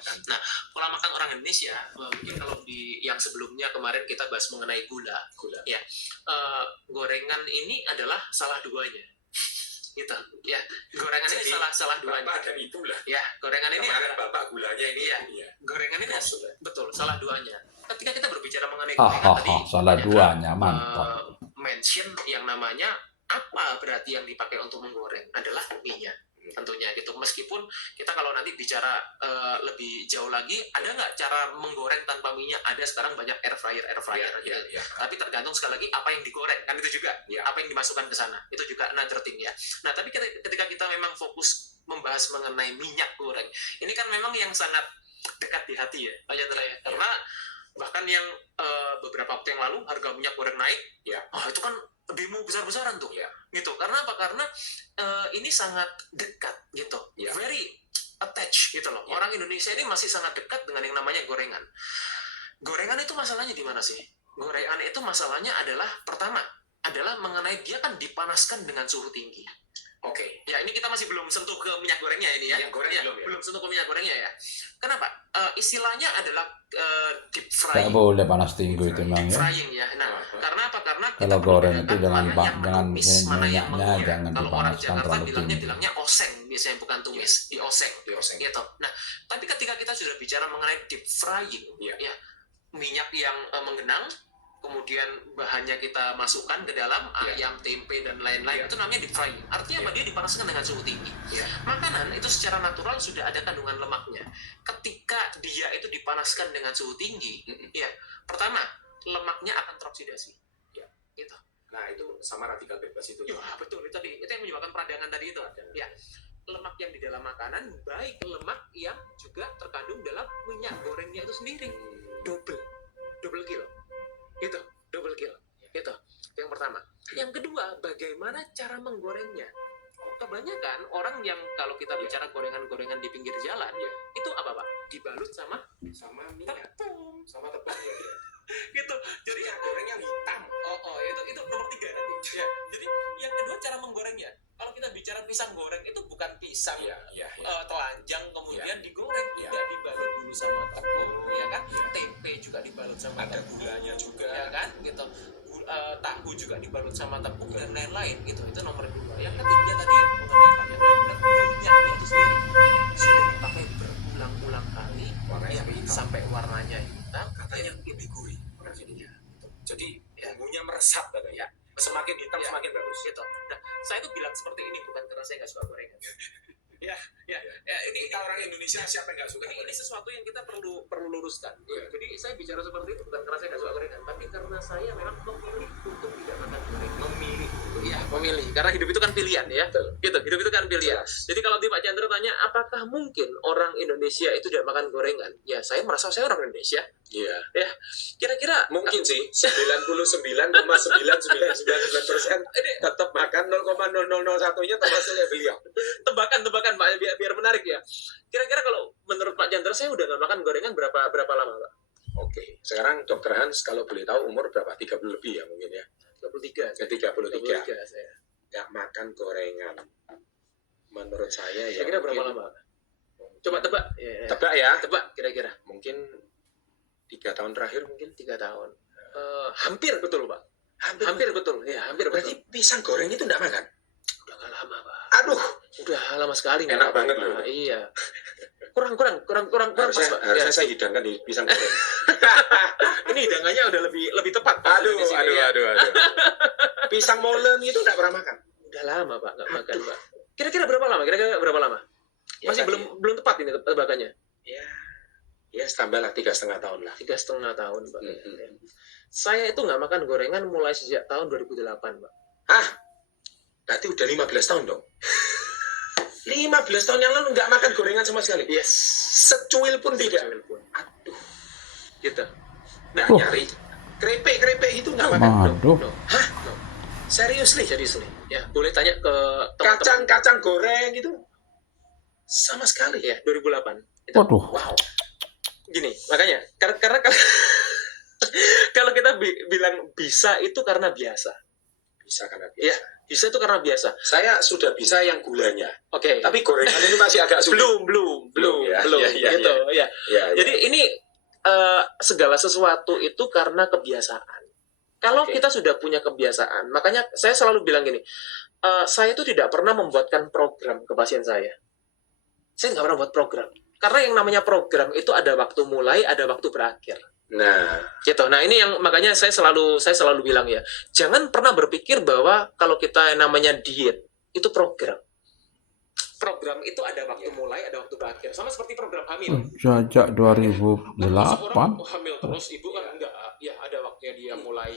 makan. Nah, pola makan orang Indonesia, mungkin kalau di yang sebelumnya kemarin kita bahas mengenai gula. Ya, gorengan ini adalah salah duanya. Gitu ya, gorengan ini salah duanya. Bapak dan ibu lah ya, gorengan ini kemarin bapak gulanya ini ya, gorengan ini betul salah duanya. Ketika kita berbicara mengenai gorengan tadi salah duanya, mantap. mention yang namanya apa berarti yang dipakai untuk menggoreng adalah minyak tentunya gitu. Meskipun kita kalau nanti bicara lebih jauh lagi, ada nggak cara menggoreng tanpa minyak? Ada, sekarang banyak air fryer gitu. Tapi tergantung sekali lagi apa yang digoreng, kan itu juga apa yang dimasukkan ke sana, itu juga another thing ya. Nah, tapi ketika kita memang fokus membahas mengenai minyak goreng, ini kan memang yang sangat dekat di hati ya Pak Chandra ya, karena bahkan yang beberapa waktu yang lalu harga minyak goreng naik itu kan demo besar-besaran tuh gitu. Karena apa? Karena ini sangat dekat gitu, very attached gitu loh. Orang Indonesia ini masih sangat dekat dengan yang namanya gorengan. Gorengan itu masalahnya di mana sih? Gorengan itu masalahnya adalah, pertama adalah mengenai dia kan dipanaskan dengan suhu tinggi. Oke, ya ini kita masih belum sentuh ke minyak gorengnya ini ya. Belum sentuh ke minyak gorengnya ya. Kenapa? Istilahnya adalah deep frying. Tidak boleh panas tinggi itu memang ya. Frying ya. Nah, karena apa? Karena kalau goreng itu jangan minyaknya jangan kalau orang dipanaskan Jakarta terlalu tinggi. bilangnya oseng biasanya, bukan tumis, dioseng gitu. Nah, tapi ketika kita sudah bicara mengenai deep frying, ya minyak yang menggenang, kemudian bahannya kita masukkan ke dalam ayam, tempe dan lain-lain, itu namanya deep frying. Artinya apa? Dia dipanaskan dengan suhu tinggi. Makanan itu secara natural sudah ada kandungan lemaknya. Ketika dia itu dipanaskan dengan suhu tinggi, pertama lemaknya akan teroksidasi. Gitu. Nah, itu sama radikal bebas itu. Ya, betul. Itu yang menyebabkan peradangan tadi itu. Ya. Lemak yang di dalam makanan, baik lemak yang juga terkandung dalam minyak gorengnya itu sendiri. Double kill. Itu double kill. Itu yang pertama. Yang kedua, bagaimana cara menggorengnya? Kebanyakan orang yang kalau kita bicara gorengan-gorengan di pinggir jalan, itu apa Pak? Dibalut sama minyak, tepung, sama tepung gitu. Jadi goreng yang hitam. Itu nomor 3 nanti. Ya. Jadi yang kedua cara menggorengnya. Kalau kita bicara pisang goreng, itu bukan pisang telanjang kemudian digoreng, tidak dibalut dulu sama tepung, ya kan? Tempe juga dibalut sama ada gulanya juga, ya kan? Gitu. Tahu juga dibalut sama tepung dan lain-lain. Itu nomor 2. Yang ketiga tadi mengenai minyaknya itu sendiri sudah dipakai berulang-ulang kali, sampai warnanya hitam, katanya lebih gurih rasanya. Jadi bumbunya meresap katanya. Semakin hitam semakin bagus gitu. Nah, saya tuh bilang seperti ini bukan karena saya nggak suka gorengan. Ini kita orang Indonesia siapa yang nggak suka? Ini sesuatu yang kita perlu luruskan. Jadi saya bicara seperti itu bukan karena saya nggak suka gorengan, tapi karena saya memang memilih untuk tidak makan gorengan. Memilih. Karena hidup itu kan pilihan ya. Gitu. Hidup itu kan pilihan. Jadi kalau Pak Chandra tanya, apakah mungkin orang Indonesia itu tidak makan gorengan? Ya, saya merasa saya orang Indonesia. Ya, kira-kira mungkin sih 99,999% ini tetap makan 0,0001-nya termasuk ya beliau. Tebakan Pak, biar menarik ya. Kira-kira kalau menurut Pak Chandra, saya udah nggak makan gorengan berapa lama Pak? Oke, sekarang Dokter Hans kalau boleh tahu umur berapa? 30 lebih ya mungkin ya. 33 saya. Nggak makan gorengan. Menurut saya ya. Kira-kira berapa lama? Coba tebak. Tebak ya. Tebak kira-kira. Mungkin 3 tahun terakhir mungkin. 3 tahun. Hampir betul Pak. Hampir betul. Ya, hampir berarti betul. Pisang goreng itu nggak makan? Udah nggak lama Pak. Aduh, udah lama sekali. Enak banget loh. Iya. Kurang harusnya saya hidangkan di pisang goreng. Ini hidangannya udah lebih tepat. Aduh. Pisang molen itu nggak pernah makan. Udah lama Pak nggak makan Pak. Kira-kira berapa lama? Masih belum tepat ini tebakannya. Ya tambahlah 3,5 tahun lah. 3,5 tahun Pak. Saya itu nggak makan gorengan mulai sejak tahun 2008 Pak. Berarti udah 15 tahun dong. 15 tahun yang lalu nggak makan gorengan sama sekali. Yes. Secuil pun tidak. Aduh. Gitu. Nah, nyari keripik itu nggak makan. Aduh. No. Seriously. Ya, boleh tanya ke kacang goreng itu sama sekali ya. 2008. Waduh. Wow. Gini, makanya karena kalau kita bilang bisa itu karena biasa. bisa karena Iya. biasa. Bisa itu karena biasa. Saya sudah bisa yang gulanya, Oke. tapi gorengan ini masih agak sulit. belum Ya, belum ya, gitu ya. Ya, Jadi ini segala sesuatu itu karena kebiasaan. Kalau Oke. kita sudah punya kebiasaan, makanya saya selalu bilang gini, saya itu tidak pernah membuatkan program ke pasien saya. Saya nggak pernah buat program. Karena yang namanya program itu ada waktu mulai, ada waktu berakhir. Nah, Gitu. Nah ini yang makanya saya selalu bilang ya, jangan pernah berpikir bahwa kalau kita yang namanya diet itu program. Program itu ada waktu mulai, ada waktu berakhir. Sama seperti program hamil. Sejak Kan seorang 2008. hamil terus, ibu kan enggak, ya ada waktunya dia mulai